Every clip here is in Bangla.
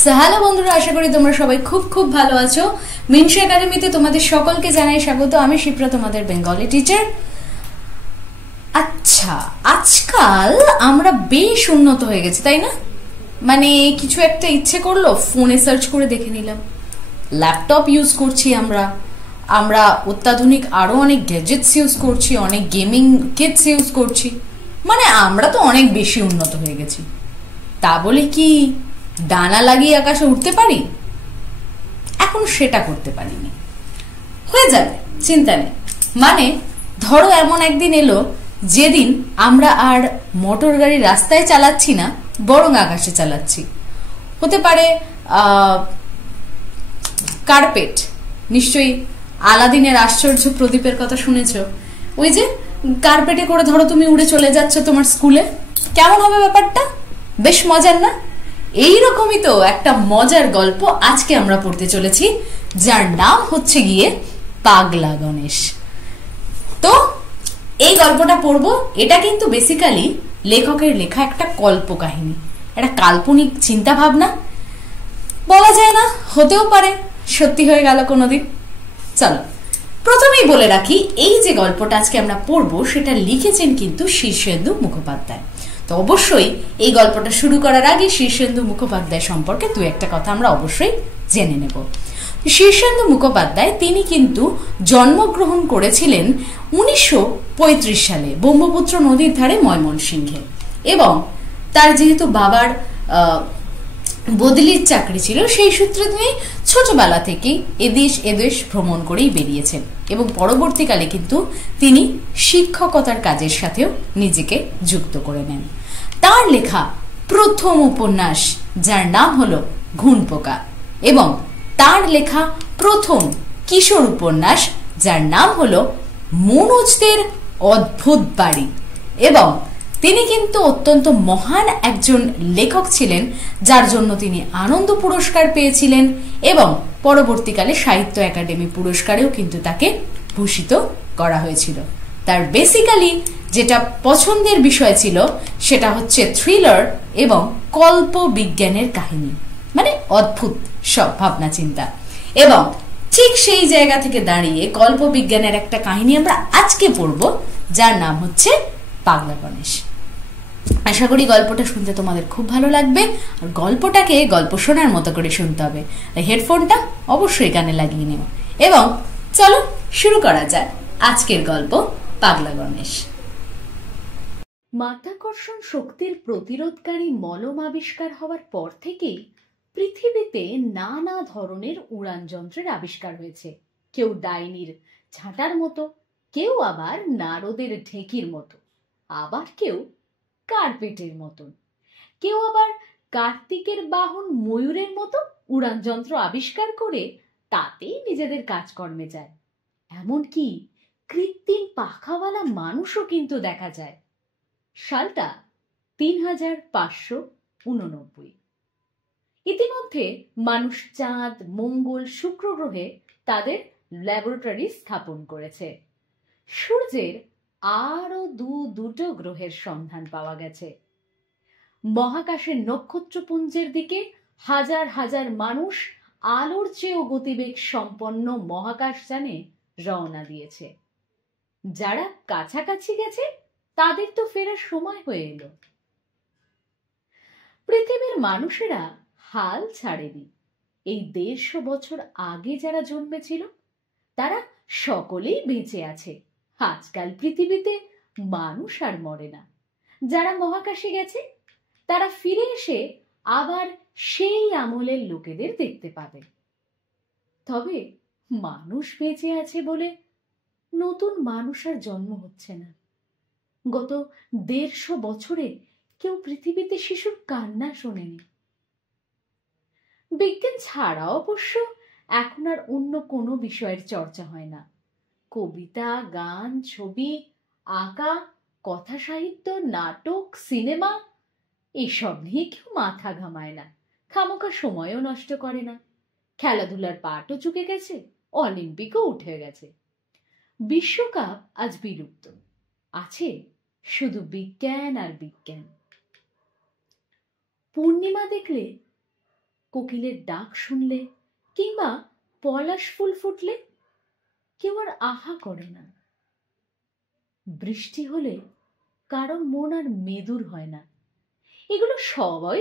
হ্যালো বন্ধুরা, আশা করি তোমরা সবাই খুব খুব ভালো আছো। মিনসা একাডেমিতে তোমাদের সকলকে জানাই স্বাগত। আমি শিপ্রা, তোমাদের বেঙ্গলি টিচার। আচ্ছা, আজকাল আমরা বেশ উন্নত হয়ে গেছি, তাই না? মানে কিছু একটা ইচ্ছে করলো, ফোনে সার্চ করে দেখে নিলাম। ল্যাপটপ ইউজ করছি আমরা আমরা অত্যাধুনিক আরো অনেক গ্যাজেটস ইউজ করছি, অনেক গেমিং কিটস ইউজ করছি। মানে আমরা তো অনেক বেশি উন্নত হয়ে গেছি। তা বলে কি ডানা লাগিয়ে আকাশে উঠতে পারি? এখন সেটা করতে পারিনি, হয়ে যাবে, চিন্তা নেই। মানে ধরো এমন একদিন এলো যেদিন আমরা আর মোটর গাড়ি রাস্তায় চালাচ্ছি না, বরং আকাশে চালাচ্ছি। হতে পারে কার্পেট। নিশ্চয়ই আলাদিনের আশ্চর্য প্রদীপের কথা শুনেছ। ওই যে কার্পেটে করে ধরো তুমি উড়ে চলে যাচ্ছ তোমার স্কুলে, কেমন হবে ব্যাপারটা? বেশ মজার না? এইরকমই তো একটা মজার গল্প আজকে আমরা পড়তে চলেছি, যার নাম হচ্ছে গিয়ে পাগলা গণেশ। তো এই গল্পটা পড়বো, এটা কিন্তু বেসিক্যালি লেখকের লেখা একটা কল্পকাহিনী, একটা কাল্পনিক চিন্তা ভাবনা। বলা যায় না, হতেও পারে সত্যি হয়ে গেল কোনোদিন। চলো প্রথমেই বলে রাখি, এই যে গল্পটা আজকে আমরা পড়বো সেটা লিখেছেন কিন্তু শীর্ষেন্দু মুখোপাধ্যায়। তো অবশ্যই এই গল্পটা শুরু করার আগে শীর্ষেন্দু মুখোপাধ্যায় সম্পর্কে দু একটা কথা আমরা অবশ্যই জেনে নেব। শীর্ষেন্দু মুখোপাধ্যায় তিনি কিন্তু জন্মগ্রহণ করেছিলেন 1935 সালে ব্রহ্মপুত্র নদীর ধারে ময়মনসিংহে। এবং তার যেহেতু বাবার বদলির চাকরি ছিল, সেই সূত্রে তিনি ছোটবেলা থেকেই এদেশ ভ্রমণ করেই বেরিয়েছেন এবং পরবর্তীকালে কিন্তু তিনি শিক্ষকতার কাজের সাথেও নিজেকে যুক্ত করে নেন। তার লেখা প্রথম উপন্যাস, যার নাম হলো ঘুনপোকা, এবং তার লেখা প্রথম কিশোর উপন্যাস, যার নাম হলো মনোজদের অদ্ভুত বাড়ি। এবং তিনি কিন্তু অত্যন্ত মহান একজন লেখক ছিলেন, যার জন্য তিনি আনন্দ পুরস্কার পেয়েছিলেন এবং পরবর্তীকালে সাহিত্য একাডেমি পুরস্কারেও কিন্তু তাকে ভূষিত করা হয়েছিল। তার বেসিক্যালি যেটা পছন্দের বিষয় ছিল সেটা হচ্ছে থ্রিলার এবং কল্প বিজ্ঞানের কাহিনী, মানে অদ্ভুত সব ভাবনা চিন্তা। এবং ঠিক সেই জায়গা থেকে দাঁড়িয়ে কল্প বিজ্ঞানের একটা কাহিনী আমরা আজকে পড়ব, যার নাম হচ্ছে পাগলা গণেশ। আশা করি গল্পটা শুনতে তোমাদের খুব ভালো লাগবে। আর গল্পটাকে গল্প শোনার মতো করে শুনতে হবে, তাই হেডফোনটা অবশ্যই কানে লাগিয়ে নেও। এবং চলো শুরু করা যায় আজকের গল্প পাগলা গণেশ। মাধ্যাকর্ষণ শক্তির প্রতিরোধকারী মলম আবিষ্কার হওয়ার পর থেকেই পৃথিবীতে নানা ধরনের উড়ান যন্ত্রের আবিষ্কার হয়েছে। কেউ ডাইনির ঝাঁটার মতো, কেউ আবার নারদের ঢেঁকির মতো, আবার কেউ কার্পেটের মতন, কেউ আবার কার্তিকের বাহন ময়ূরের মতো উড়ান যন্ত্র আবিষ্কার করে তাতেই নিজেদের কাজকর্মে যায়। এমনকি কৃত্রিম পাখাওয়ালা মানুষও কিন্তু দেখা যায়। সালটা 3589। ইতিমধ্যে মানুষ চাঁদ, মঙ্গল, শুক্র গ্রহে তাদের ল্যাবরেটরি স্থাপন করেছে। সূর্যের আরো দুটো গ্রহের সন্ধান পাওয়া গেছে। মহাকাশের নক্ষত্রপুঞ্জের দিকে হাজার হাজার মানুষ আলোর চেয়েও গতিবেগ সম্পন্ন মহাকাশযানে রওনা দিয়েছে। যারা কাছাকাছি গেছে তাদের তো ফেরার সময় হয়ে এলো। পৃথিবীর মানুষেরা হাল ছাড়েনি। এই 150 বছর আগে যারা জন্মেছিল তারা সকলেই বেঁচে আছে। আজকাল পৃথিবীতে মানুষ আর মরে না। যারা মহাকাশে গেছে তারা ফিরে এসে আবার সেই আমলের লোকেদের দেখতে পাবে। তবে মানুষ বেঁচে আছে বলে নতুন মানুষ আর জন্ম হচ্ছে না। গত 150 বছরে কেউ পৃথিবীতে শিশুর কান্না শোনেনি। বিজ্ঞান ছাড়া অবশ্য এখন আর অন্য কোনো বিষয়ের চর্চা হয় না। কবিতা, গান, ছবি, আঁকা, কথা সাহিত্য, নাটক, সিনেমা এসব নিয়ে কেউ মাথা ঘামায় না, খামোকা সময়ও নষ্ট করে না। খেলাধুলার পাটও চুকে গেছে, অলিম্পিকও উঠে গেছে। বিশ্বকাপ আজ বিলুপ্ত, আছে শুধু বিজ্ঞান আর বিজ্ঞান। পূর্ণিমা দেখলে কোকিলের ডাক শুনলে কিংবা পলাশ ফুল ফুটলে কেউ আর আহা করে না। বৃষ্টি হলে কারো মন আর মেদুর হয় না। এগুলো সবাই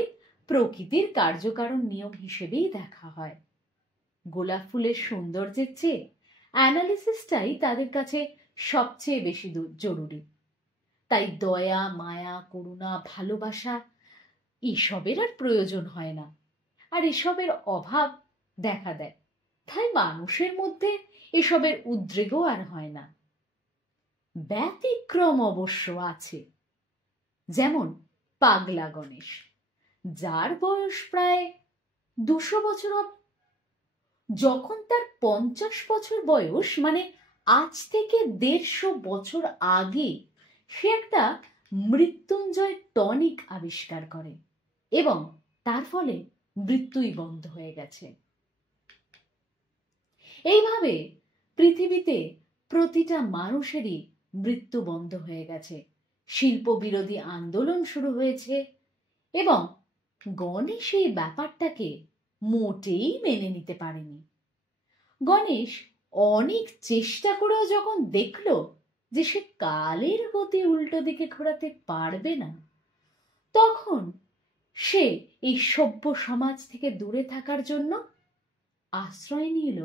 প্রকৃতির কার্যকারণ নিয়ম হিসেবেই দেখা হয়। গোলাপ ফুলের সৌন্দর্যের চেয়ে অ্যানালিসিসটাই তাদের কাছে সবচেয়ে বেশি জরুরি। তাই দয়া, মায়া, করুণা, ভালোবাসা এসবের আর প্রয়োজন হয় না, আর এসবের অভাব দেখা দেয়। তাই মানুষের মধ্যে এসবের উদ্রেগও আর হয় না। ব্যতিক্রম অবশ্য আছে, যেমন পাগলা গণেশ, যার বয়স প্রায় 200 বছর হবে। যখন তার 50 বছর বয়স, মানে আজ থেকে 150 বছর আগে, সে একটা মৃত্যুঞ্জয় টনিক আবিষ্কার করে এবং তার ফলে মৃত্যুই বন্ধ হয়ে গেছে। এইভাবে পৃথিবীতে প্রতিটা মানুষেরই মৃত্যু বন্ধ হয়ে গেছে। শিল্প বিরোধী আন্দোলন শুরু হয়েছে এবং গণেশ এই ব্যাপারটাকে মোটেই মেনে নিতে পারেনি। গণেশ অনেক চেষ্টা করেও যখন দেখল যে সে কালের গতি উল্টো দিকে ঘোরাতে পারবে না, তখন সে এই সভ্য সমাজ থেকে দূরে থাকার জন্য আশ্রয় নিল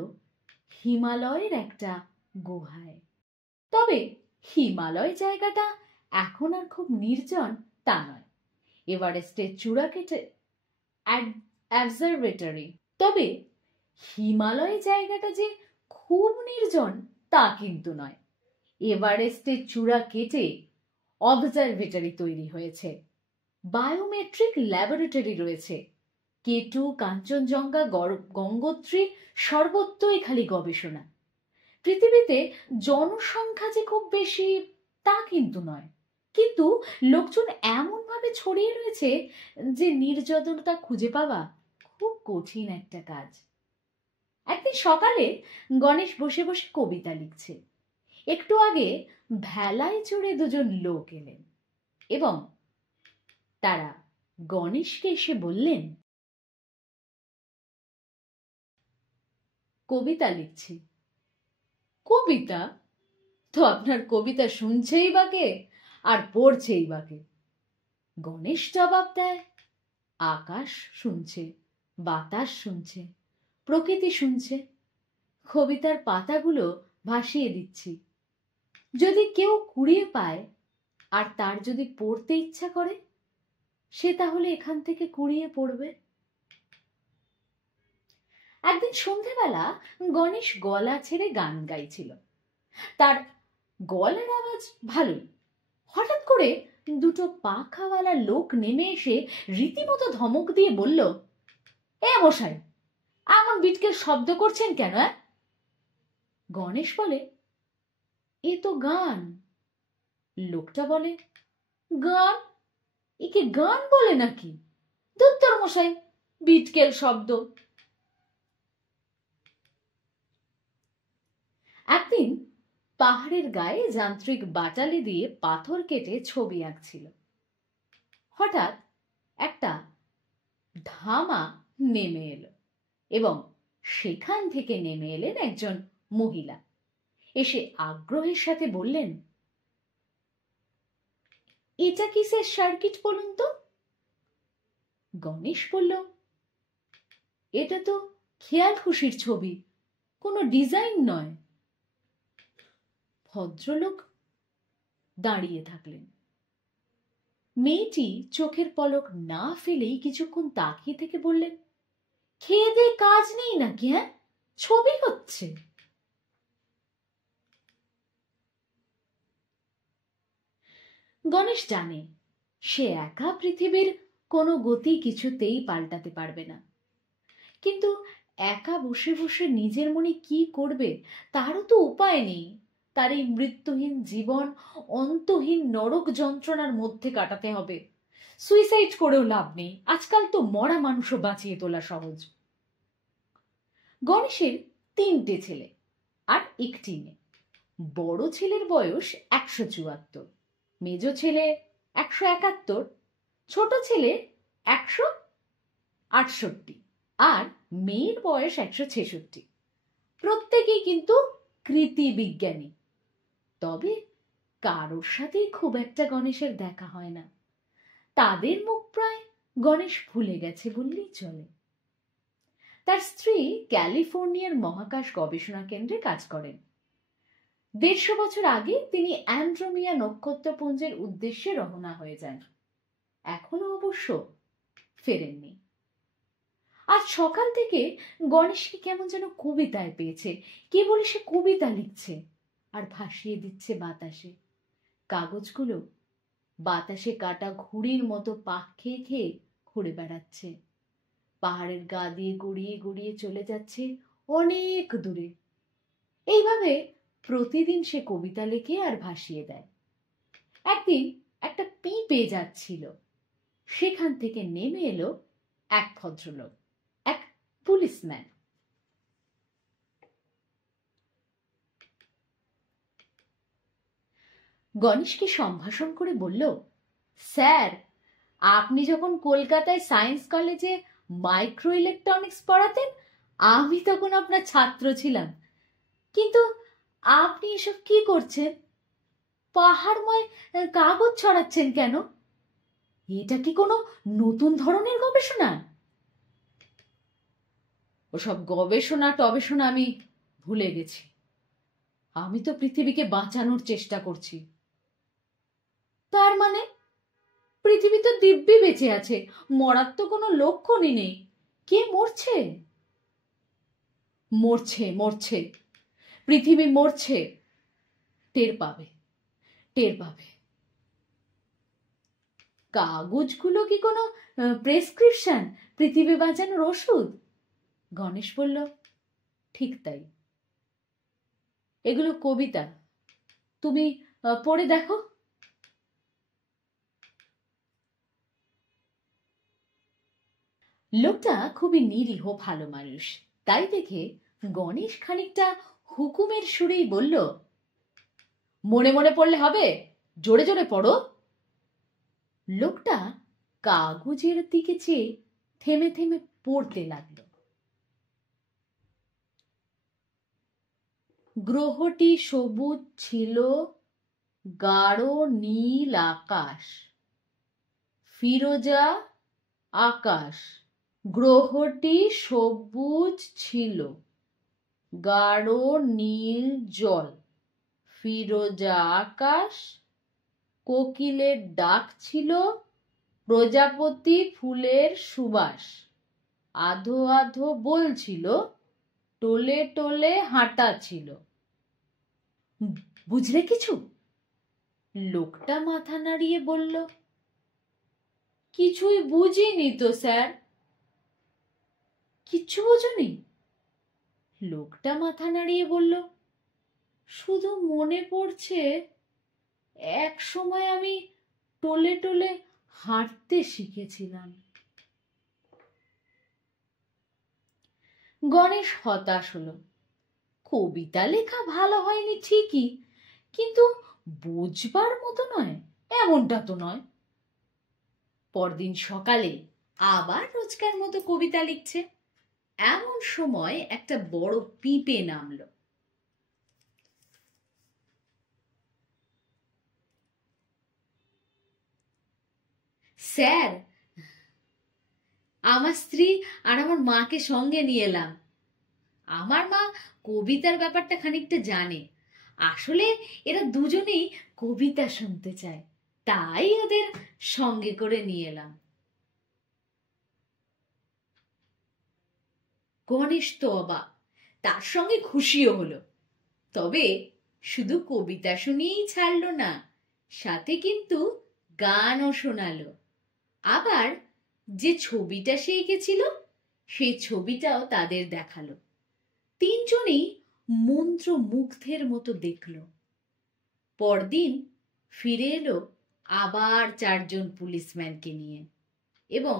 হিমালয়ের একটা গুহায়। তবে হিমালয় জায়গাটা এখন আর খুব নির্জন তা নয়। এভারেস্টের চূড়া কেটে অবজারভেটরি। তবে হিমালয় জায়গাটা যে খুব নির্জন তা কিন্তু নয়। এভারেস্টের চূড়া কেটে অবজারভেটরি তৈরি হয়েছে, বায়োমেট্রিক ল্যাবরেটরি রয়েছে। K2, কাঞ্চনজঙ্ঘা, গঙ্গোত্রী সর্বত্রই খালি গবেষণা। পৃথিবীতে জনসংখ্যা যে খুব বেশি তা কিন্তু নয়, কিন্তু লোকজন এমন ভাবে ছড়িয়ে রয়েছে যে নির্জনতা খুঁজে পাওয়া খুব কঠিন একটা কাজ। একদিন সকালে গণেশ বসে বসে কবিতা লিখছে। একটু আগে ভেলায় চড়ে দুজন লোক এলেন এবং তারা গণেশকে এসে বললেন, কবিতা লিখছি। কবিতা? তো আপনার কবিতা শুনছেই বা কে আর পড়ছেই বা কে? গণেশ জবাব দেয়, আকাশ শুনছে, বাতাস শুনছে, প্রকৃতি শুনছে। কবিতার পাতাগুলো ভাসিয়ে দিচ্ছি। যদি কেউ কুড়িয়ে পায় আর তার যদি পড়তে ইচ্ছা করে, সে তাহলে এখান থেকে কুড়িয়ে পড়বে। একদিন সন্ধ্যেবেলা গণেশ গলা ছেড়ে গান গাইছিল। তার গলার আওয়াজ ভালোই। হঠাৎ করে দুটো পাখাওয়ালা লোক নেমে এসে রীতিমতো ধমক দিয়ে বলল, এ মশাই, এমন বিটকেল শব্দ করছেন কেন? গণেশ বলে, এ তো গান। লোকটা বলে, গান? একে গান বলে নাকি? ধুত্তর মশাই, বিটকেল শব্দ। একদিন পাহাড়ের গায়ে যান্ত্রিক বাটালি দিয়ে পাথর কেটে ছবি আঁকছিল। হঠাৎ একটা ধামা নেমে এলো এবং সেখান থেকে নেমে এলেন একজন মহিলা। এসে আগ্রহের সাথে বললেন, এটা কিসের সার্কিট বলুন তো? গণেশ বলল, এটা তো খেয়াল খুশির ছবি, কোনো ডিজাইন নয়। ভদ্রলোক দাঁড়িয়ে থাকলেন। মেয়েটি চোখের পলক না ফেলেই কিছুক্ষণ তাকিয়ে থেকে বললেন, খেয়ে দিয়ে কাজ নেই নাকি? ছবি হচ্ছে। গণেশ জানে সে একা পৃথিবীর কোনো গতি কিছুতেই পাল্টাতে পারবে না, কিন্তু একা বসে বসে নিজের মনে কি করবে তারও তো উপায় নেই। তার এই মৃত্যুহীন জীবন অন্তহীন নরক যন্ত্রণার মধ্যে কাটাতে হবে। সুইসাইড করেও লাভ নেই, আজকাল তো মরা মানুষও বাঁচিয়ে তোলা সহজ। গণেশের 3টে ছেলে আর একটি মেয়ে। বড় ছেলের বয়স 174, মেজ ছেলে 171, ছোট ছেলে 168। আর মেয়ের বয়স 166। প্রত্যেকেই কিন্তু কৃতি বিজ্ঞানী। তবে কারোর সাথেই খুব একটা গণেশের দেখা হয় না। তাদের মুখ প্রায় গণেশ ভুলে গেছে বললেই চলে। তার স্ত্রী ক্যালিফোর্নিয়ার মহাকাশ গবেষণা কেন্দ্রে কাজ করেন। 150 বছর আগে তিনি অ্যান্ড্রোমিয়া নক্ষত্রপুঞ্জের উদ্দেশ্যে রওনা হয়ে যান। এখনো অবশ্য ফেরেননি। আজ সকাল থেকে গণেশকে কেমন যেন কবিতায় পেয়েছে। কে বলে সে কবিতা লিখছে আর ভাসিয়ে দিচ্ছে বাতাসে। কাগজগুলো বাতাসে কাটা ঘুড়ির মতো পাক খেয়ে খেয়ে ঘুরে বেড়াচ্ছে। পাহাড়ের গা দিয়ে গড়িয়ে গড়িয়ে চলে যাচ্ছে অনেক দূরে। এইভাবে প্রতিদিন সে কবিতা লেখে আর ভাসিয়ে দেয়। একদিন একটা পিঁপে যাচ্ছিল, সেখান থেকে নেমে এলো এক ভদ্রলোক, এক পুলিশম্যান। গণেশকে সম্ভাষণ করে বলল, স্যার, আপনি যখন কলকাতায় সায়েন্স কলেজে মাইক্রো ইলেকট্রনিক্স পড়াতেন, আমি তখন আপনার ছাত্র ছিলাম। কিন্তু আপনি এসব কি করছেন? পাহাড়ময় কাগজ ছড়াচ্ছেন কেন? এটা কি কোনো নতুন ধরনের গবেষণা? ওসব গবেষণা টবেষণা আমি ভুলে গেছি। আমি তো পৃথিবীকে বাঁচানোর চেষ্টা করছি। তার মানে পৃথিবী তো দিব্যি বেঁচে আছে, মরার তো কোনো লক্ষণই নেই। কে মরছে? মরছে মরছে, পৃথিবী মরছে। টের পাবে, টের পাবে। কাগজগুলো কি কোনো প্রেসক্রিপশন, পৃথিবী বাঁচানোর ওষুধ? গণেশ বলল, ঠিক তাই। এগুলো কবিতা, তুমি পড়ে দেখো। লোকটা খুবই নিরীহ ভালো মানুষ। তাই দেখে গণেশ খানিকটা হুকুমের সুরেই বলল, মনে মনে পড়লে হবে, জোরে জোরে পড়ো। লোকটা কাগজের দিকে চেয়ে থেমে থেমে পড়তে লাগলো। গ্রহটি সবুজ ছিল, গাঢ় নীল আকাশ, ফিরোজা আকাশ। গ্রহটি সবুজ ছিল, গাঢ় নীল জল, ফিরোজা আকাশ। কোকিলের ডাক ছিল, প্রজাপতি ফুলের সুবাস। আধো আধো বলছিল, টোলে টোলে হাঁটা ছিল। বুঝলে কিছু? লোকটা মাথা নাড়িয়ে বলল, কিছুই বুঝিনি তো স্যার। কিচ্ছু বোঝনি? লোকটা মাথা নাড়িয়ে বলল, শুধু মনে পড়ছে এক সময় আমি টোলে টোলে হাঁটতে শিখেছিলাম। গণেশ হতাশ হলো। কবিতা লেখা ভালো হয়নি ঠিকই, কিন্তু বুঝবার মতো নয় এমনটা তো নয়। পরদিন সকালে আবার রোজকার মতো কবিতা লিখছে। এমন সময় একটা বড় পিঁপে নামলো। স্যার, আমার স্ত্রী আর আমার মাকে সঙ্গে নিয়ে এলাম। আমার মা কবিতার ব্যাপারটা খানিকটা জানে। আসলে এরা দুজনেই কবিতা শুনতে চায়, তাই ওদের সঙ্গে করে নিয়ে এলাম। গণেশ তো অবাক, তার সঙ্গে খুশিও হলো। তবে শুধু কবিতা শুনিয়েই ছাড়লো না, সাথে কিন্তু গানও শোনালো। আবার যে ছবিটা সে এঁকেছিল সেই ছবিটাও তাদের দেখালো। তিনজনেই মন্ত্রমুগ্ধের মতো দেখল। পরদিন ফিরে এলো আবার 4 জন পুলিশম্যানকে নিয়ে, এবং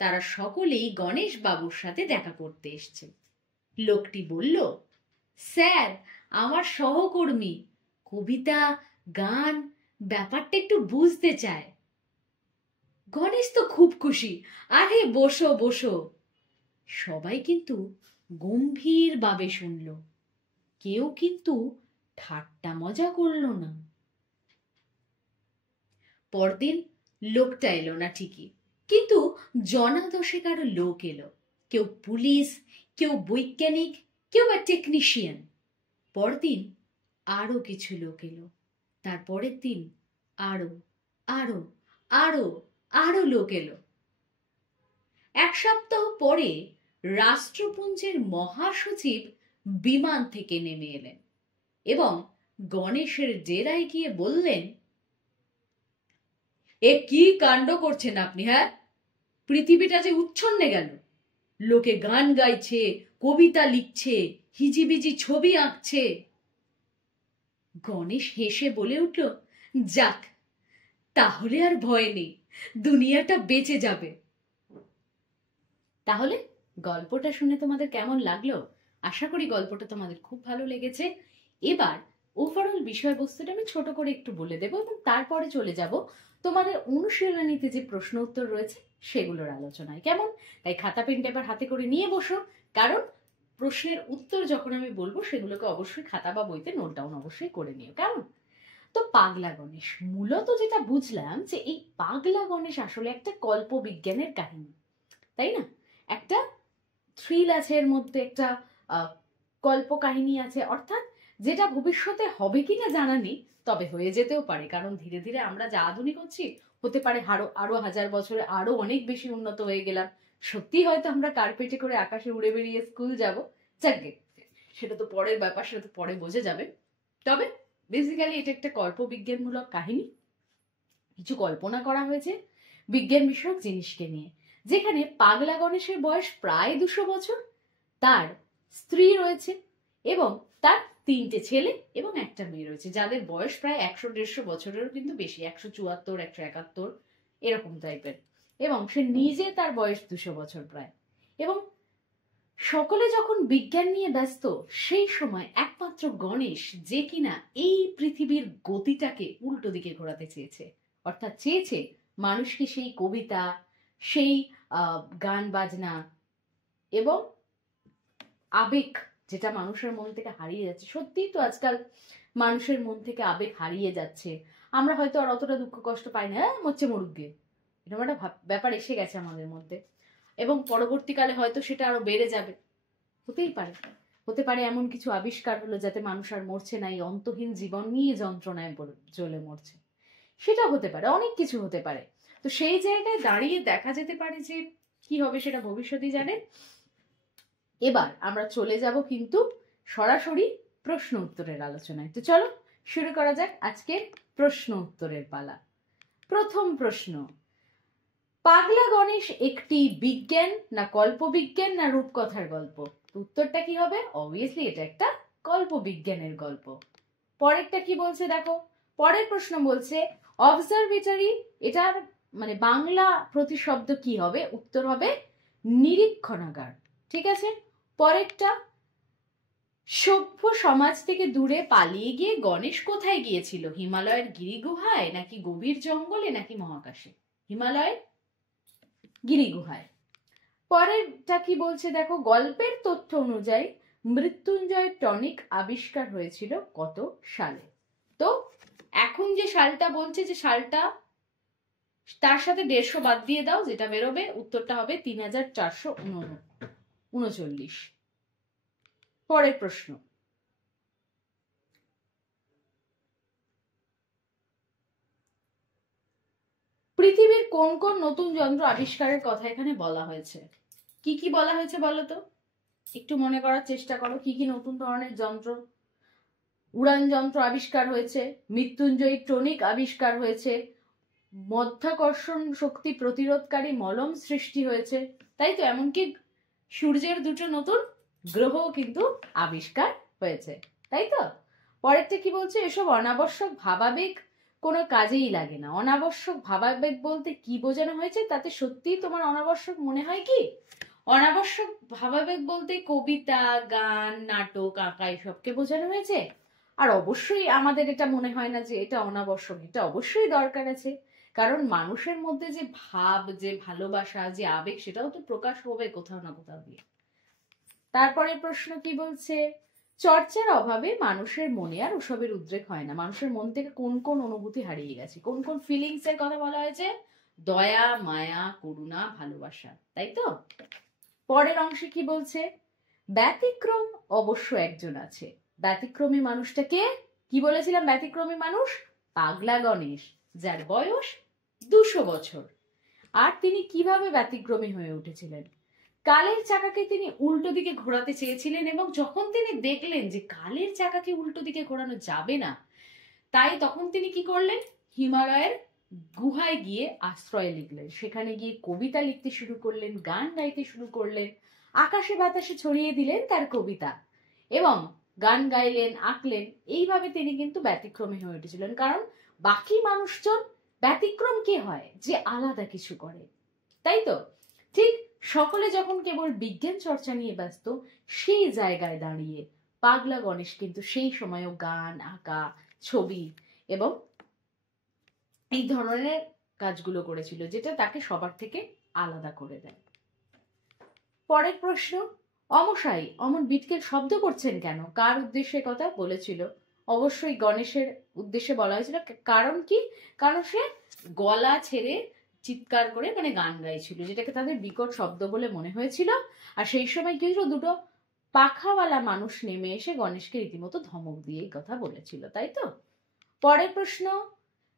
তারা সকলেই গণেশ বাবুর সাথে দেখা করতে এসছে। লোকটি বলল, স্যার, আমার সহকর্মী কবিতা গান ব্যাপারটা একটু বুঝতে চায়। গণেশ তো খুব খুশি। আরে বসো বসো। সবাই কিন্তু গম্ভীরভাবে শুনল, কেউ কিন্তু ঠাট্টা মজা করল না। পরদিন লোকটা এলো না ঠিকই, কিন্তু জনা দশেক আরো লোক এলো। কেউ পুলিশ, কেউ বৈজ্ঞানিক, কেউ বা টেকনিশিয়ান। পরদিন আরো কিছু লোক এলো। তারপরের দিন আরো আরো আরো আরো লোক এলো। এক সপ্তাহ পরে রাষ্ট্রপুঞ্জের মহাসচিব বিমান থেকে নেমে এলেন এবং গণেশের ডেরায় গিয়ে বললেন, এ কি কাণ্ড করছেন আপনি? হ্যাঁ, পৃথিবীটা যে উচ্ছন্নে গেল। লোকে গান গাইছে, কবিতা লিখছে, হিজিবিজি ছবি আঁকছে। গণেশ হেসে বলে উঠল, যাক, তাহলে আর ভয় নেই, দুনিয়াটা বেঁচে যাবে। তাহলে গল্পটা শুনে তোমাদের কেমন লাগলো? আশা করি গল্পটা তোমাদের খুব ভালো লেগেছে। এবার ওভারঅল বিষয়বস্তুটা আমি ছোট করে একটু বলে দেবো এবং তারপরে চলে যাব তোমাদের অনুশীলনীতে যে প্রশ্ন উত্তর রয়েছে সেগুলোর আলোচনায়। কেমন? তাই খাতা পেন পেপার হাতে করে নিয়ে বসো, কারণ প্রশ্নের উত্তর যখন আমি বলবো সেগুলোকে অবশ্যই খাতা বা বইতে নোট ডাউন অবশ্যই করে নিও। কেমন? তো পাগলা গণেশ, মূলত যেটা বুঝলাম যে এই পাগলা গণেশ আসলে একটা কল্পবিজ্ঞানের কাহিনী, তাই না? একটা থ্রিল আছে এর মধ্যে, একটা কল্প কাহিনী আছে, অর্থাৎ যেটা ভবিষ্যতে হবে কিনা জানা নেই, তবে হয়ে যেতেও পারে, কারণ ধীরে ধীরে আমরা যা আধুনিক হচ্ছি, হতে পারে আরো 1000 বছরে আরো অনেক বেশি উন্নত হয়ে গেলাম, সত্যি হয়তো আমরা কার্পেটে করে আকাশে উড়ে বেরিয়ে স্কুল যাব। যাকে সেটা তো পরের ব্যাপার, সেটা তো পরে বোঝা যাবে। তবে বেসিক্যালি এটা একটা কল্পবিজ্ঞানমূলক কাহিনী। কিছু কল্পনা করা হয়েছে বিজ্ঞান বিষয়ক জিনিসকে নিয়ে, যেখানে পাগলা গণেশের বয়স প্রায় 200 বছর, তার স্ত্রী রয়েছে এবং তার 3টে ছেলে এবং একটা মেয়ে রয়েছে, যাদের বয়স প্রায় 100-150 বছরেরও কিন্তু বেশি, 174, 171 এরকম টাইপের, এবং সে নিজে তার বয়স 200 বছর প্রায়। এবং সকলে যখন বিজ্ঞান নিয়ে ব্যস্ত, সেই সময় একমাত্র গণেশ যে কিনা এই পৃথিবীর গতিটাকে উল্টো দিকে ঘোরাতে চেয়েছে, অর্থাৎ চেয়েছে মানুষকে সেই কবিতা, সেই গান বাজনা এবং আবেগ, যেটা মানুষের মন থেকে হারিয়ে যাচ্ছে। সত্যিই তো আজকাল মানুষের মন থেকে আবেগ হারিয়ে যাচ্ছে। আমরা হয়তো আর অতটা দুঃখ কষ্ট পাই না, মরছে মরুক গে, এরকম একটা ব্যাপার এসে গেছে আমাদের মধ্যে, এবং পরবর্তীকালে হয়তো সেটা আরো বেড়ে যাবে। হতে পারে এমন কিছু আবিষ্কার হলো যাতে মানুষ আর মরছে না, এই অন্তহীন জীবন নিয়ে যন্ত্রণায় জ্বলে মরছে, সেটা হতে পারে, অনেক কিছু হতে পারে। তো সেই জায়গায় দাঁড়িয়ে দেখা যেতে পারে যে কি হবে সেটা ভবিষ্যতই জানে। এবার আমরা চলে যাব কিন্তু সরাসরি প্রশ্ন উত্তরের আলোচনায়। তো চলো শুরু করা যাক আজকের প্রশ্ন উত্তরের পালা। প্রথম প্রশ্ন, পাগলা গণেশ একটি বিজ্ঞান না কল্পবিজ্ঞান না রূপকথার গল্প? উত্তরটা কি হবে? অবভিয়াসলি এটা একটা কল্পবিজ্ঞানের গল্প। পরেরটা কি বলছে দেখো, পরের প্রশ্ন বলছে অবজারভেটরি, এটার মানে বাংলা প্রতিশব্দ কি হবে? উত্তর হবে নিরীক্ষণাগার। ঠিক আছে। পরেরটা, সভ্য সমাজ থেকে দূরে পালিয়ে গিয়ে গণেশ কোথায় গিয়েছিল? হিমালয়ের গিরিগুহায় নাকি গভীর জঙ্গলে নাকি মহাকাশে? হিমালয়ের গিরিগুহায়। পরেরটা কি বলছে দেখো, গল্পের তথ্য অনুযায়ী মৃত্যুঞ্জয় টনিক আবিষ্কার হয়েছিল কত সালে? তো এখন যে সালটা বলছে, যে সালটা তার সাথে 150 বাদ দিয়ে দাও, যেটা বেরোবে উত্তরটা হবে 3439। পরের প্রশ্ন, পৃথিবীর কোন কোন নতুন যন্ত্র আবিষ্কারের কথা এখানে বলা হয়েছে? কি কি বলা হয়েছে বলো তো, একটু মনে করার চেষ্টা করো। কি কি নতুন ধরনের যন্ত্র? উড়ান যন্ত্র আবিষ্কার হয়েছে, মৃত্যুঞ্জয়ী টনিক আবিষ্কার হয়েছে, মধ্যাকর্ষণ শক্তি প্রতিরোধকারী মলম সৃষ্টি হয়েছে, তাই তো? এমনকি সূর্যের 2টো নতুন গ্রহ কিন্তু আবিষ্কার হয়েছে, তাই তো? পরেরটা কি বলছে, এসব অনাবশ্যক ভাবাবেগ কোনো কাজেই লাগে না। অনাবশ্যক ভাবাবেগ বলতে কি বোঝানো হয়েছে? তাতে সত্যিই তোমার অনাবশ্যক মনে হয় কি? অনাবশ্যক ভাবাবেগ বলতে কবিতা, গান, নাটক, আঁকা এসবকে বোঝানো হয়েছে। আর অবশ্যই আমাদের এটা মনে হয় না যে এটা অনাবশ্যক, এটা অবশ্যই দরকার আছে, কারণ মানুষের মধ্যে যে ভাব, যে ভালোবাসা, যে আবেগ, সেটাও তো প্রকাশ হবে কোথাও না কোথাও দিয়ে। তারপরে প্রশ্ন কি বলছে, চর্চার অভাবে মানুষের মনে আর ওসবের উদ্রেক হয় না। মানুষের মন থেকে কোন কোন অনুভূতি হারিয়ে গেছে, কোন কোন ফিলিংস এর কথা বলা হয়েছে? দয়া, মায়া, করুণা, ভালোবাসা, তাই তো? পরের অংশে কি বলছে, ব্যতিক্রম অবশ্য একজন আছে। ব্যতিক্রমী মানুষটাকে কি বলেছিলাম? ব্যতিক্রমী মানুষ পাগলা গণেশ, যার বয়স 200 বছর। আর তিনি কিভাবে ব্যতিক্রমী হয়ে উঠেছিলেন? কালের চাকাকে তিনি উল্টো দিকে ঘোরাতে চেয়েছিলেন, এবং যখন তিনি দেখলেন যে কালের চাকাকে উল্টো দিকে ঘোরানো যাবে না, তাই তখন তিনি কি করলেন? হিমালয়ের গুহায় গিয়ে আশ্রয় লিখলেন। সেখানে গিয়ে কবিতা লিখতে শুরু করলেন, গান গাইতে শুরু করলেন, আকাশে বাতাসে ছড়িয়ে দিলেন তার কবিতা, এবং গান গাইলেন, আঁকলেন। এইভাবে তিনি কিন্তু ব্যতিক্রমী হয়ে উঠেছিলেন। কারণ বাকি মানুষজন ব্যতিক্রম কে হয়? যে আলাদা কিছু করে, তাই তো? ঠিক সকলে যখন কেবল বিজ্ঞান চর্চা নিয়ে ব্যস্ত, সেই জায়গায় দাঁড়িয়ে পাগলা গণেশ কিন্তু সেই সময়ও গান, আঁকা, ছবি এবং এই ধরনের কাজগুলো করেছিল, যেটা তাকে সবার থেকে আলাদা করে দেয়। পরের প্রশ্ন, অমশাই অমন বিটকেল শব্দ করছেন কেন? কার উদ্দেশ্যে কথা বলেছিল? অবশ্যই গণেশের উদ্দেশ্যে বলা হয়েছিল। কারণ কি? কারণ সে গলা ছেড়ে চিৎকার করে মানে গান গাইছিল, যেটাকে তাদের বিকট শব্দ বলে মনে হয়েছিল। আর সেই সময় কি হয়েছিল? দুটো পাখাওয়ালা মানুষ নেমে এসে গণেশকে রীতিমতো ধমক দিয়ে এই কথা বলেছিল, তাই তো? পরের প্রশ্ন,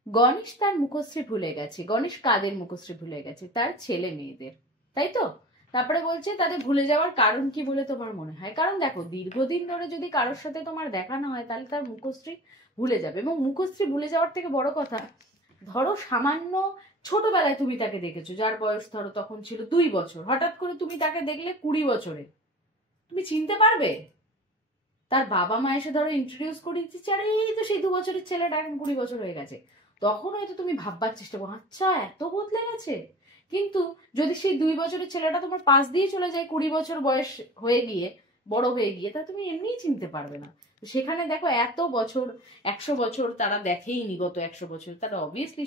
গণেশ তার মুখশ্রী ভুলে গেছে। গণেশ কাদের মুখশ্রী ভুলে গেছে? তার ছেলে মেয়েদের, তাই তো? তারপরে বলছে তাদের ভুলে যাওয়ার কারণ কি বলে তোমার মনে হয়? কারণ দেখো, দীর্ঘদিন ধরে যদি কারোর সাথে তোমার দেখা না হয়, তাহলে তার মুখশ্রী ভুলে যাবে। এবং মুখশ্রী ভুলে যাওয়ার থেকে বড় কথা, ধরো সামান্য ছোটবেলায় তুমি তাকে দেখেছো, যার বয়স ধরো তখন ছিল 2 বছর, হঠাৎ করে তুমি তাকে দেখলে 20 বছরে, তুমি চিনতে পারবে? তার বাবা মা এসে ধরো ইন্ট্রোডিউস করে দিচ্ছে, আরে এই তো সেই 2 বছরের ছেলেটা এখন 20 বছর হয়ে গেছে, তখন হয়তো তুমি ভাববার চেষ্টা করো, আচ্ছা এত বদলে গেছে। কিন্তু যদি সেই 2 বছরের ছেলেটা তোমার পাশ দিয়ে চলে যায় 20 বছর বয়স হয়ে গিয়ে, বড় হয়ে গিয়ে, তা তুমি এমনিই চিনতে পারবে না। সেখানে দেখো, এত বছর, 100 বছর তারা দেখেইনি, গত 100 বছর, তারা অবভিয়াসলি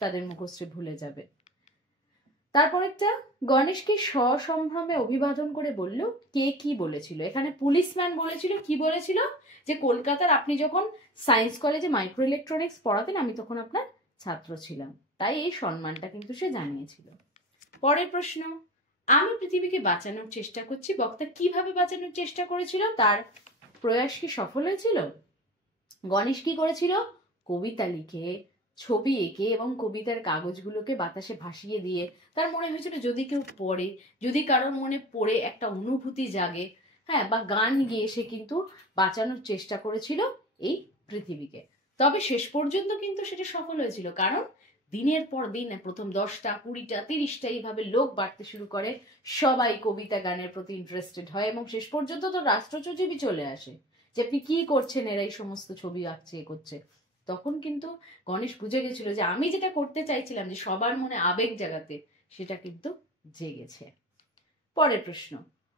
তাদের মুখশ্রী ভুলে যাবে। তারপরেরটা, গণেশকে সসম্ভ্রমে অভিবাদন করে বলল, কে কি বলেছিল? এখানে পুলিশম্যান বলেছিল, কি বলেছিল? যে কলকাতার আপনি যখন সায়েন্স কলেজে মাইক্রো ইলেকট্রনিক্স পড়াতেন, আমি তখন আপনার ছাত্র ছিলাম, তাই এই সম্মানটা কিন্তু সে জানিয়েছিল। পরের প্রশ্ন, আমি পৃথিবীকে বাঁচানোর চেষ্টা করছি। বক্তা কিভাবে বাঁচানোর চেষ্টা করেছিল? তার প্রয়াস কি সফল হয়েছিল? গণেশ কি করেছিল? কবিতা লিখে, ছবি এঁকে এবং কবিতার কাগজগুলোকে বাতাসে ভাসিয়ে দিয়ে তার মনে হয়েছিল যদি কেউ পড়ে, যদি কারোর মনে পড়ে একটা অনুভূতি জাগে, হ্যাঁ, বা গান গিয়ে সে কিন্তু বাঁচানোর চেষ্টা করেছিল এই পৃথিবীকে। তবে শেষ পর্যন্ত কিন্তু সেটা সফল হয়েছিল, কারণ দিনের পর দিন প্রথম 10টা, 20টা, 30টা এইভাবে লোক বাড়তে শুরু করে, সবাই কবিতা গানের প্রতি ইন্টারেস্টেড হয়, এবং শেষ পর্যন্ত তো রাষ্ট্রচুচি চলে আসে যে আপনি কি করছেন, এরা এই সমস্ত ছবি আঁকছে, এ করছে। তখন কিন্তু গণেশ বুঝে গেছিল যে আমি যেটা করতে চাইছিলাম, যে সবার মনে আবেগ জাগাতে, সেটা কিন্তু জেগেছে। পরের প্রশ্ন,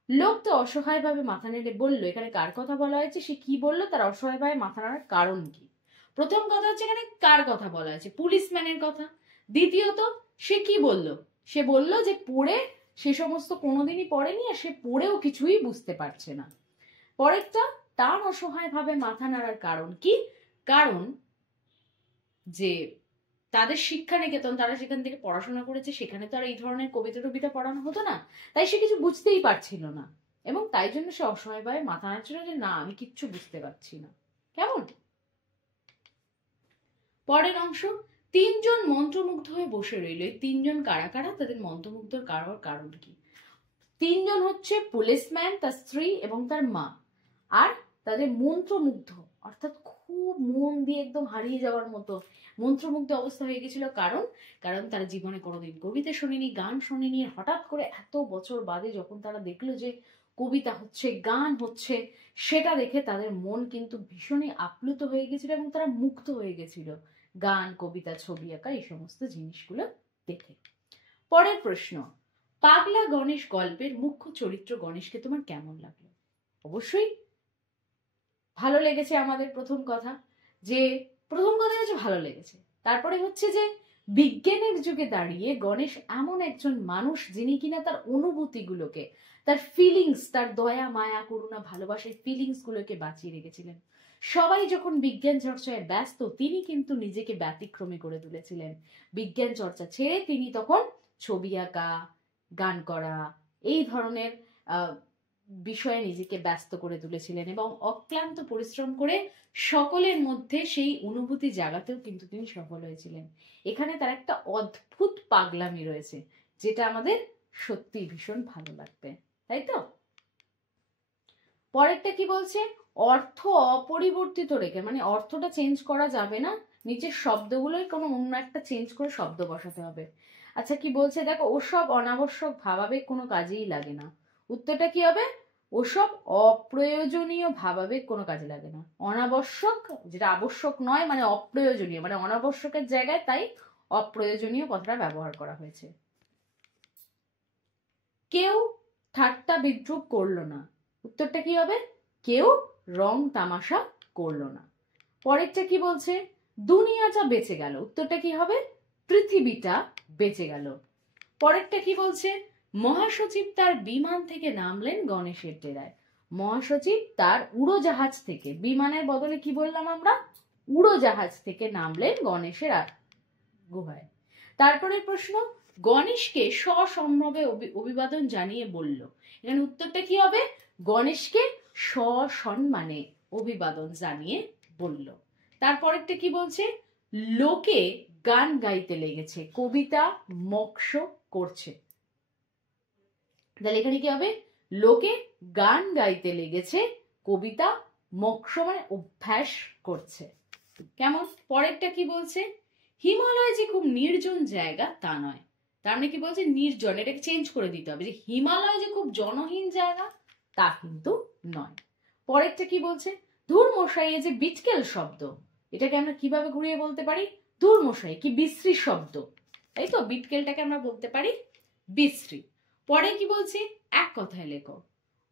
লোক তো অসহায়ভাবে মাথা নেড়ে বলল। এখানে কার কথা বলা হয়েছে? সে কি বললো? তার অসহায়ভাবে মাথা নাড়ার কারণ কি? প্রথম কথা হচ্ছে এখানে কার কথা বলা হয়েছে? পুলিশম্যানের কথা। দ্বিতীয়ত, সে কি বলল? সে বলল যে পড়ে সে সমস্ত কোনোদিনই পড়েনি, আর সে পড়েও কিছুই বুঝতে পারছে না। পরেরটা, তার অসহায়ভাবে মাথা নাড়ার কারণ কি? কারণ যে তাদের শিক্ষা নিকেতন, তারা সেখান থেকে পড়াশোনা করেছে, সেখানে তো আর এই ধরনের কবিতা টবিতা পড়ানো হতো না, তাই সে কিছু বুঝতেই পারছিল না, এবং তাই জন্য সে অসহায়ভাবে মাথা নাড়ছিল যে না, আমি কিচ্ছু বুঝতে পারছি না। কেমন? পরের অংশ, 3 জন মন্ত্রমুগ্ধ হয়ে বসে রইল। এই 3 জন কারা কারা? তাদের মন্ত্রমুগ্ধ করার কারণ কি? 3 জন হচ্ছে পুলিশম্যান, তার স্ত্রী এবং তার মা। আর তাদের মন্ত্রমুগ্ধ অর্থাৎ খুব মন দিয়ে একদম হারিয়ে যাওয়ার মতো মন্ত্রমুগ্ধ অবস্থা হয়ে গেছিল। কারণ তারা জীবনে কোনোদিন কবিতা শোনেনি, গান শোনেনি। হঠাৎ করে এত বছর বাদে যখন তারা দেখলো যে কবিতা হচ্ছে, গান হচ্ছে, সেটা দেখে তাদের মন কিন্তু ভীষণই আপ্লুত হয়ে গেছিল, এবং তারা মুগ্ধ হয়ে গেছিল গান, কবিতা, ছবি আঁকা, এই সমস্ত জিনিসগুলো দেখে। পরের প্রশ্ন, পাগলা গণেশ গল্পের মুখ্য চরিত্র গণেশকে তোমার কেমন লাগলো? অবশ্যই ভালো লেগেছে আমাদের। প্রথম কথা হচ্ছে ভালো লেগেছে। তারপরে হচ্ছে যে বিজ্ঞানের যুগে দাঁড়িয়ে গণেশ এমন একজন মানুষ যিনি কিনা তার অনুভূতিগুলোকে, তার ফিলিংস, তার দয়া মায়া করুণা ভালোবাসার ফিলিংস গুলোকে বাঁচিয়ে রেখেছিলেন। সবাই যখন বিজ্ঞান চর্চায় ব্যস্ত, তিনি কিন্তু নিজেকে ব্যতিক্রমী করে তুলেছিলেন। বিজ্ঞান চর্চা ছেড়ে তিনি তখন ছবি আঁকা, গান করা, এই ধরনের বিষয়ে নিজেকে ব্যস্ত করে তুলেছিলেন এবং অক্লান্ত পরিশ্রম করে সকলের মধ্যে সেই অনুভূতি জাগাতেও কিন্তু তিনি সফল হয়েছিলেন। এখানে তার একটা অদ্ভুত পাগলামি রয়েছে, যেটা আমাদের সত্যি ভীষণ ভালো লাগবে, তাই তো? পরেরটা কি বলছে? অর্থ অপরিবর্তিত রেখে, মানে অর্থটা চেঞ্জ করা যাবে না, নিচের শব্দগুলোই কোনো অন্য একটা চেঞ্জ করে শব্দ বসাতে হবে। আচ্ছা, কি বলছে দেখো, ওসব অনাবশ্যক ভাবাবেগ কোনো কাজেই লাগে না। উত্তরটা কি হবে? ওসব অপ্রয়োজনীয় ভাবাবেগ কোনো কাজে লাগে না। অনাবশ্যক, যেটা আবশ্যক নয়, মানে অপ্রয়োজনীয়, মানে অনাবশ্যকের জায়গায় তাই অপ্রয়োজনীয় কথাটা ব্যবহার করা হয়েছে। কেউ ঠাট্টা বিদ্রুপ করলো না। উত্তরটা কি হবে? কেউ রং তামাশা করলো না। পরেরটা কি বলছে? দুনিয়াটা বেঁচে গেল। উত্তরটা কি হবে? পৃথিবীটা বেঁচে গেল। পরেরটা কি বলছে? মহাসচিব তার বিমান থেকে নামলেন গণেশের ডেরায়। মহাসচিব তার উড়োজাহাজ থেকে, বিমানের বদলে কি বললাম আমরা? উড়োজাহাজ থেকে নামলেন গণেশের গুহায়। তারপরে প্রশ্ন, গণেশকে সসম্ভ্রমে অভিবাদন জানিয়ে বলল। এখানে উত্তরটা কি হবে? গণেশকে সসম্মানে অভিবাদন জানিয়ে বলল। তারপরেরটা কি বলছে? লোকে গান গাইতে লেগেছে, কবিতা মক্ষ করছে। তাহলে এখানে কি হবে? লোকে গান গাইতে লেগেছে, কবিতা মক্ষ মানে অভ্যাস করছে। কেমন? পরেরটা কি বলছে? হিমালয় যে খুব নির্জন জায়গা তা নয়। তার মানে কি বলছে? নির্জন, এটাকে চেঞ্জ করে দিতে হবে, যে হিমালয় যে খুব জনহীন জায়গা তা কিন্তু নয়। পরেরটা কি বলছে? ধুর মশাই, যে বিটকেল শব্দ, এটাকে আমরা কিভাবে ঘুরিয়ে বলতে পারি? ধুর মশাই কি বিশ্রী শব্দ, তাই তো? বিটকেলটাকে আমরা বলতে পারি বিশ্রী। পরে কি বলছে? এক কথায় লেখো,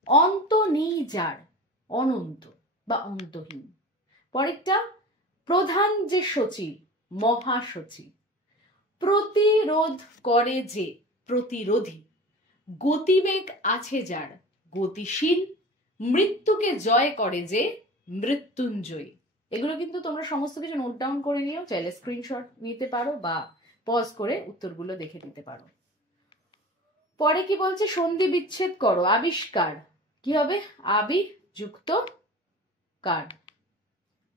অন্ত নেই যার, অনন্ত বা অন্তহীন। পরেরটা, প্রধান যে সচিব, মহাসচিব। প্রতিরোধ করে যে, প্রতিরোধী। গতিবেগ আছে যার, গতিশীল। মৃত্যুকে জয় করে যে, মৃত্যুঞ্জয়ী। এগুলো কিন্তু তোমরা সমস্ত কিছু নোট ডাউন করে নিও, চাইলে স্ক্রিনশট নিতে পারো বা পজ করে উত্তরগুলো দেখে নিতে পারো। পরে কি বলছে? সন্ধি বিচ্ছেদ করো, আবিষ্কার। কি হবে? আবি যুক্ত কার।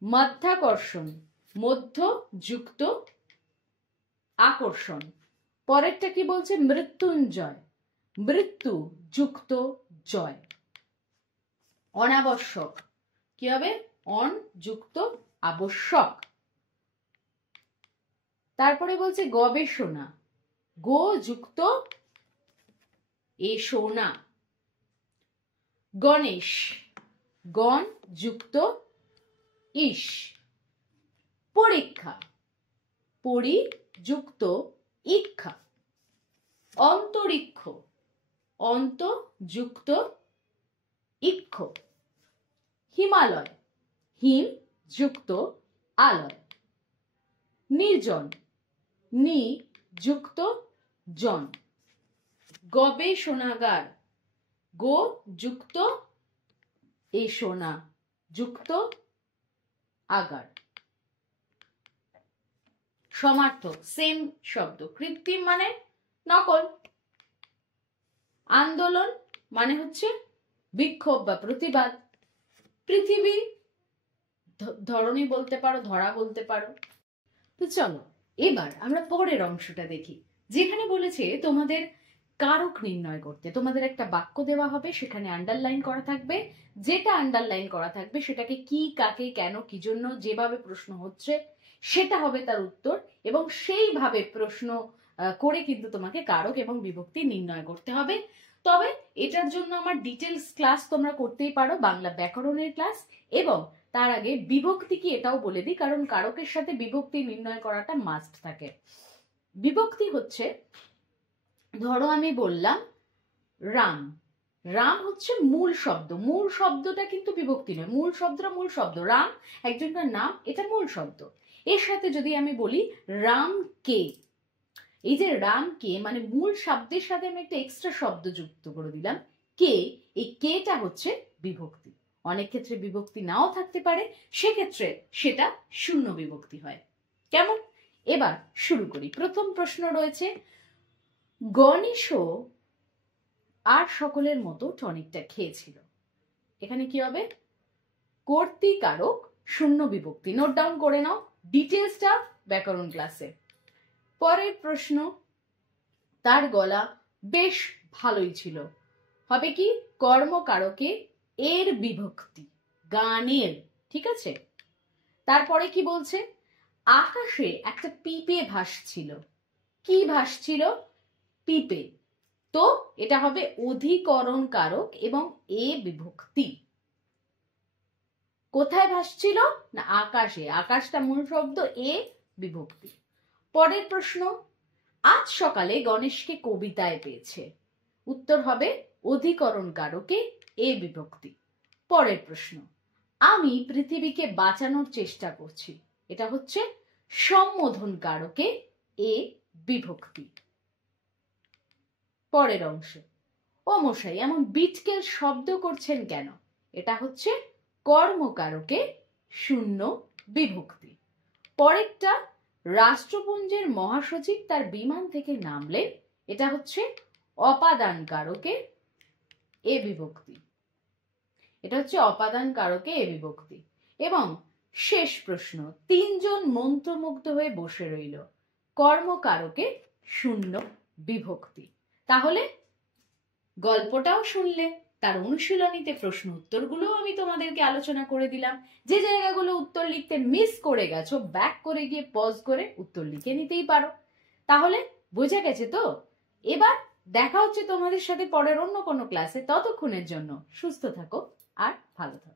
মাধ্যাকর্ষণ, মধ্য যুক্ত আকর্ষণ। পরেরটা কি বলছে? মৃত্যুঞ্জয়, মৃত্যু যুক্ত জয়। অনাবশ্যক, কি হবে? অন যুক্ত আবশ্যক। তারপরে বলছে গবেষণা, গো যুক্ত এসোনা। গণেশ, গণ যুক্ত ইস। পরীক্ষা, পরি যুক্ত ইক্ষা। অন্তরিক্ষ, অন্ত যুক্ত ইক্ষ। হিমালয়, হিম যুক্ত আলয়। নির্জন, নি যুক্ত জন। গবেষণাগার, গো যুক্ত এসোনা যুক্ত আগার। সমার্থক, সেম শব্দ। কৃত্রিম মানে নকল। আন্দোলন মানে হচ্ছে বিক্ষোভ বা প্রতিবাদ। পৃথিবী, ধরনী বলতে পারো, ধরা বলতে পারো। তো চলো এবার আমরা পরের অংশটা দেখি, যেখানে বলেছে তোমাদের কারক নির্ণয় করতে। তোমাদের একটা বাক্য দেওয়া হবে, সেখানে আন্ডারলাইন করা থাকবে। যেটা আন্ডারলাইন করা থাকবে সেটাকে কি, কাকে, কেন, কি জন্য, যেভাবে প্রশ্ন হচ্ছে সেটা হবে তার উত্তর, এবং সেইভাবে প্রশ্ন করে কিন্তু তোমাকে কারক এবং বিভক্তি নির্ণয় করতে হবে। তবে এটার জন্য আমার ডিটেলস ক্লাস তোমরা করতেই পারো, বাংলা ব্যাকরণের ক্লাস। এবং তার আগে বিভক্তি কি এটাও বলে দিই, কারণ কারকের সাথে বিভক্তি নির্ণয় করাটা মাস্ট থাকে। বিভক্তি হচ্ছে, ধরো আমি বললাম রাম, রাম হচ্ছে মূল শব্দ। মূল শব্দটা কিন্তু বিভক্তি নয়, মূল শব্দটা মূল শব্দ। রাম একজনকার নাম, এটা মূল শব্দ। এর সাথে যদি আমি বলি রামকে, এই যে রাম কে মানে মূল শব্দের সাথে আমি একটা এক্সট্রা শব্দ যুক্ত করে দিলাম কে, এই কেটা হচ্ছে বিভক্তি। অনেক ক্ষেত্রে বিভক্তি নাও থাকতে পারে, সেক্ষেত্রে সেটা শূন্য বিভক্তি হয়। কেমন? এবার শুরু করি। প্রথম প্রশ্ন রয়েছে, গণেশও আর সকলের মতো টনিকটা খেয়েছিল। এখানে কি হবে? কর্তৃকারক শূন্য বিভক্তি। নোট ডাউন করে নাও ডিটেলসটা ব্যাকরণ ক্লাসে। পরের প্রশ্ন, তার গলা বেশ ভালোই ছিল। হবে কি? কর্মকারকে এর বিভক্তি, গানের। ঠিক আছে? তারপরে কি বলছে? আকাশে একটা পিপে ভাসছিল। কি ভাসছিল? পিপে। তো এটা হবে অধিকরণ কারক এবং এ বিভক্তি। কোথায় ভাসছিল? না আকাশে। আকাশটা মূল শব্দ, এ বিভক্তি। পরের প্রশ্ন, আজ সকালে গণেশকে কবিতায় পেয়েছে। উত্তর হবে অধিকরণ কারকে এ বিভক্তি। পরের প্রশ্ন, আমি পৃথিবীকে বাঁচানোর চেষ্টা করছি। এটা হচ্ছে সম্বোধন কারকে এ বিভক্তি। পরের অংশ, ও মশাই এমন বিটকেল শব্দ করছেন কেন? এটা হচ্ছে কর্মকারকে শূন্য বিভক্তি। পরেরটা, রাষ্ট্রপুঞ্জের মহাসচিব তার বিমান থেকে নামলে। এটা হচ্ছে অপাদান কারকে এ বিভক্তি। এটা হচ্ছে অপাদান কারকে এ বিভক্তি। এবং শেষ প্রশ্ন, তিনজন মন্ত্রমুগ্ধ হয়ে বসে রইল। কর্মকারকে শূন্য বিভক্তি। তাহলে গল্পটাও শুনলে, তার অনুশীলনীতে প্রশ্ন উত্তরগুলো আমি তোমাদেরকে আলোচনা করে দিলাম। যে জায়গাগুলো উত্তর লিখতে মিস করে গেছো, ব্যাক করে গিয়ে পজ করে উত্তর লিখে নিতেই পারো। তাহলে বোঝা গেছে তো? এবার দেখা হচ্ছে তোমাদের সাথে পরের অন্য কোনো ক্লাসে। ততক্ষণের জন্য সুস্থ থাকো আর ভালো থাকো।